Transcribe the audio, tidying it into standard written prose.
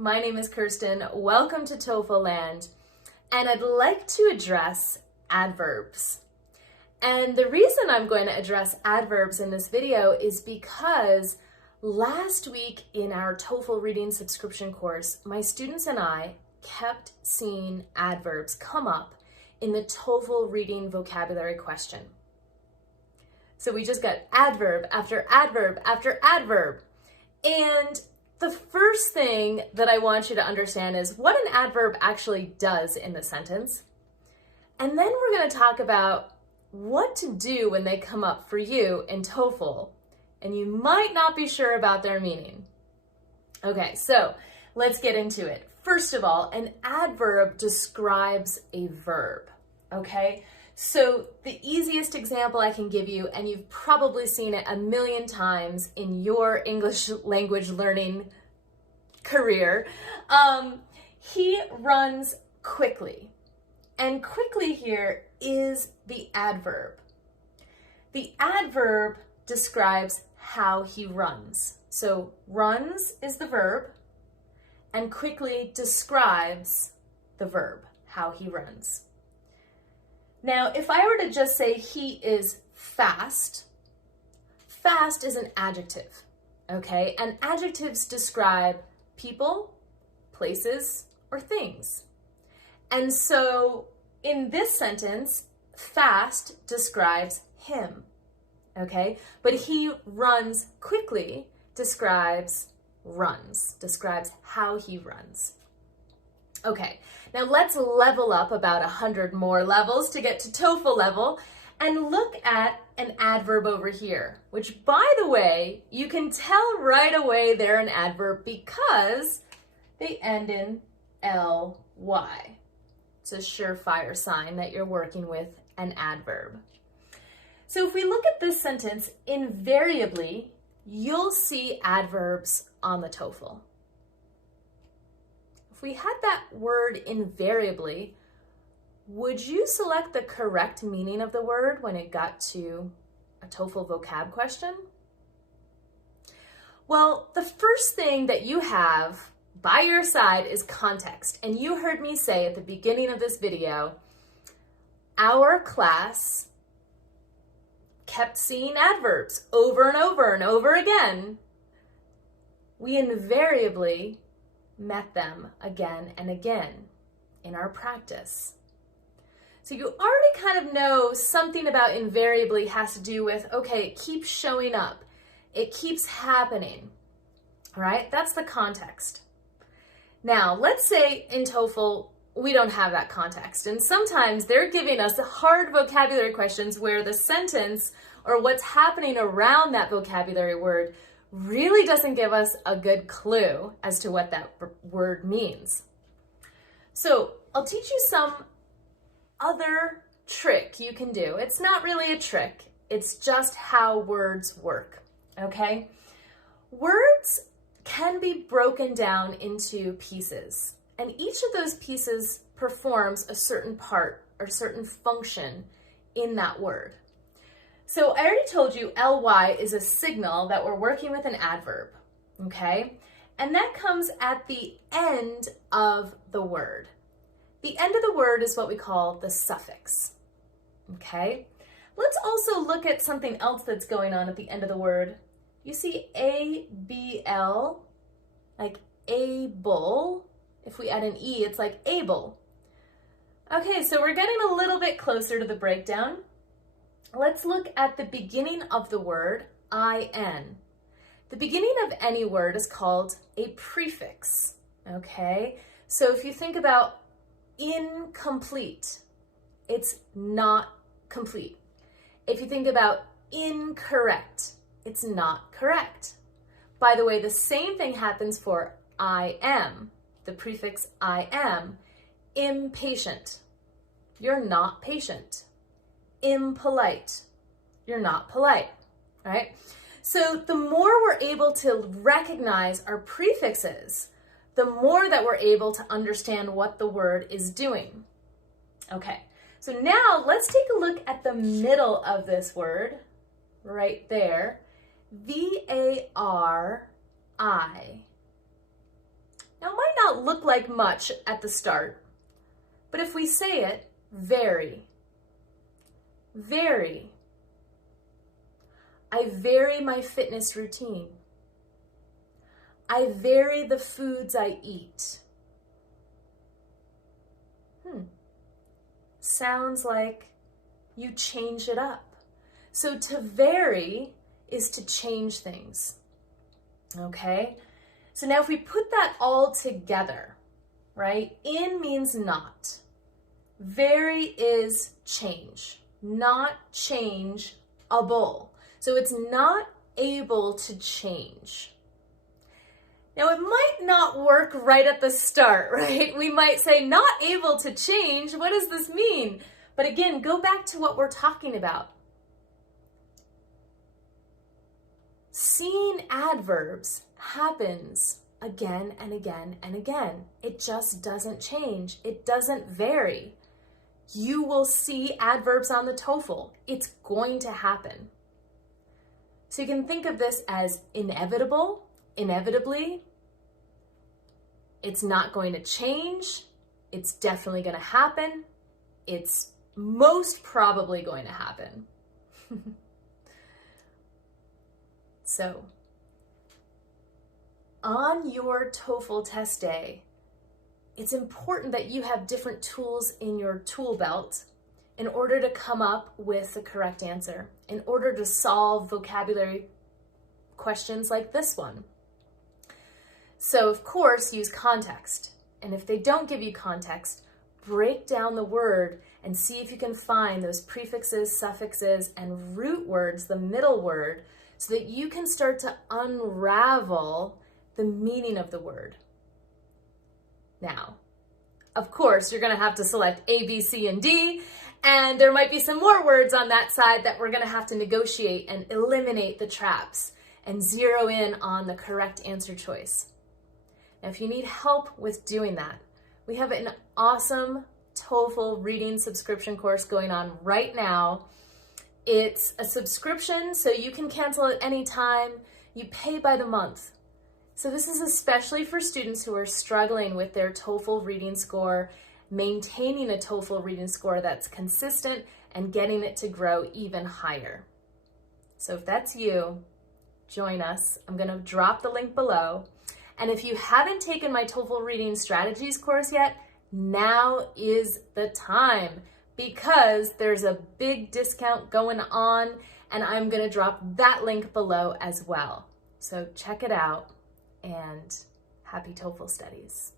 my name is Kirsten. Welcome to TOEFL Land, and I'd like to address adverbs. And the reason I'm going to address adverbs in this video is because last week in our TOEFL reading subscription course, my students and I kept seeing adverbs come up in the TOEFL reading vocabulary question. So we just got adverb after adverb after adverb. And the first thing that I want you to understand is what an adverb actually does in the sentence. And then we're going to talk about what to do when they come up for you in TOEFL, and you might not be sure about their meaning. Okay, so let's get into it. First of all, an adverb describes a verb, okay? So the easiest example I can give you, and you've probably seen it a million times in your English language learning career, he runs quickly. And quickly here is the adverb. The adverb describes how he runs. So runs is the verb, and quickly describes the verb, how he runs. Now, if I were to just say he is fast, fast is an adjective, okay? And adjectives describe people, places, or things. And so in this sentence, fast describes him, okay? But he runs quickly describes how he runs. Okay, now let's level up about 100 more levels to get to TOEFL level and look at an adverb over here, which, by the way, you can tell right away they're an adverb because they end in ly. It's a surefire sign that you're working with an adverb. So if we look at this sentence, invariably, you'll see adverbs on the TOEFL. If we had that word invariably, would you select the correct meaning of the word when it got to a TOEFL vocab question? Well, the first thing that you have by your side is context. And you heard me say at the beginning of this video, our class kept seeing adverbs over and over and over again. We invariably met them again and again in our practice. So you already kind of know something about invariably has to do with, okay, it keeps showing up. It keeps happening, all right? That's the context. Now, let's say in TOEFL, we don't have that context. And sometimes they're giving us hard vocabulary questions where the sentence or what's happening around that vocabulary word really doesn't give us a good clue as to what that word means. So I'll teach you some other trick you can do. It's not really a trick. It's just how words work, okay? Words can be broken down into pieces, and each of those pieces performs a certain part or certain function in that word. So I already told you ly is a signal that we're working with an adverb, okay? And that comes at the end of the word. The end of the word is what we call the suffix, okay? Let's also look at something else that's going on at the end of the word. You see abl, like able. If we add an e, it's like able. Okay, so we're getting a little bit closer to the breakdown. Let's look at the beginning of the word, in. The beginning of any word is called a prefix, okay? So if you think about incomplete, it's not complete. If you think about incorrect, it's not correct. By the way, the same thing happens for I am, the prefix I am, impatient. You're not patient. Impolite. You're not polite, right? So the more we're able to recognize our prefixes, the more that we're able to understand what the word is doing. Okay, so now let's take a look at the middle of this word, right there, V-A-R-I. Now, it might not look like much at the start, but if we say it, vary. Vary. I vary my fitness routine. I vary the foods I eat. Sounds like you change it up. So to vary is to change things. Okay? So now if we put that all together, right? In means not. Vary is change. Not changeable. So it's not able to change. Now, it might not work right at the start, right? We might say, not able to change. What does this mean? But again, go back to what we're talking about. Seeing adverbs happens again and again and again. It just doesn't change. It doesn't vary. You will see adverbs on the TOEFL. It's going to happen. So you can think of this as inevitable, inevitably. It's not going to change. It's definitely going to happen. It's most probably going to happen. So, on your TOEFL test day, it's important that you have different tools in your tool belt in order to come up with the correct answer, in order to solve vocabulary questions like this one. So, of course, use context. And if they don't give you context, break down the word and see if you can find those prefixes, suffixes, and root words, the middle word, so that you can start to unravel the meaning of the word. Now, of course, you're going to have to select A, B, C, and D, and there might be some more words on that side that we're going to have to negotiate and eliminate the traps and zero in on the correct answer choice. Now, if you need help with doing that, we have an awesome TOEFL reading subscription course going on right now. It's a subscription, so you can cancel at any time. You pay by the month. So this is especially for students who are struggling with their TOEFL reading score, maintaining a TOEFL reading score that's consistent and getting it to grow even higher. So if that's you, join us. I'm going to drop the link below. And if you haven't taken my TOEFL Reading Strategies course yet, now is the time, because there's a big discount going on, and I'm going to drop that link below as well. So check it out, and happy TOEFL studies.